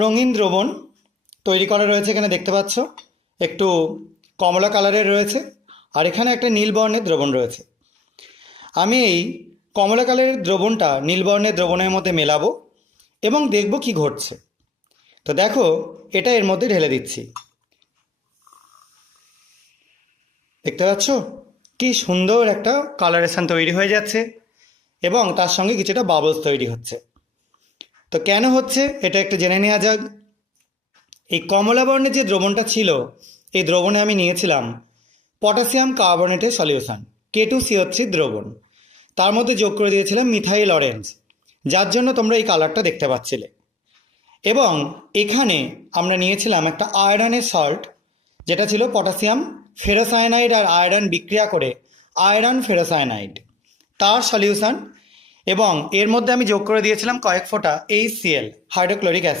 রঙিন দ্রবণ তৈরি করা রয়েছে। এখানে দেখতে পাচ্ছ একটু কমলা কালারের রয়েছে, আর এখানে একটা নীল বর্ণের দ্রবণ রয়েছে। আমি এই কমলা কালারের দ্রবণটা নীল বর্ণের দ্রবণের মধ্যে মেলাবো এবং দেখব কি ঘটছে। তো দেখো, এটা এর মধ্যে ঢেলে দিচ্ছি। দেখতে পাচ্ছ কি সুন্দর একটা কালারেশন তৈরি হয়ে যাচ্ছে এবং তার সঙ্গে কিছুটা বাবলস তৈরি হচ্ছে। তো কেন হচ্ছে এটা একটু জেনে নেওয়া যাক। এই কমলা বর্ণের যে দ্রবণটা ছিল, এই দ্রবণে আমি নিয়েছিলাম পটাশিয়াম কার্বনেটের সলিউশন K2CO3 দ্রবণ। তার মধ্যে যোগ করে দিয়েছিলাম মিথাইল অরেঞ্জ, যার জন্য তোমরা এই কালারটা দেখতে পাচ্ছিলে। এবং এখানে আমরা নিয়েছিলাম একটা আয়রনের সল্ট, যেটা ছিল পটাশিয়াম ফেরোসায়ানাইড আর আয়রন বিক্রিয়া করে আয়রন ফেরোসায়ানাইড, তার সলিউশন। এবং এর মধ্যে আমি যোগ করে দিয়েছিলাম কয়েক ফোঁটা HCl হাইড্রোক্লোরিক অ্যাসিড।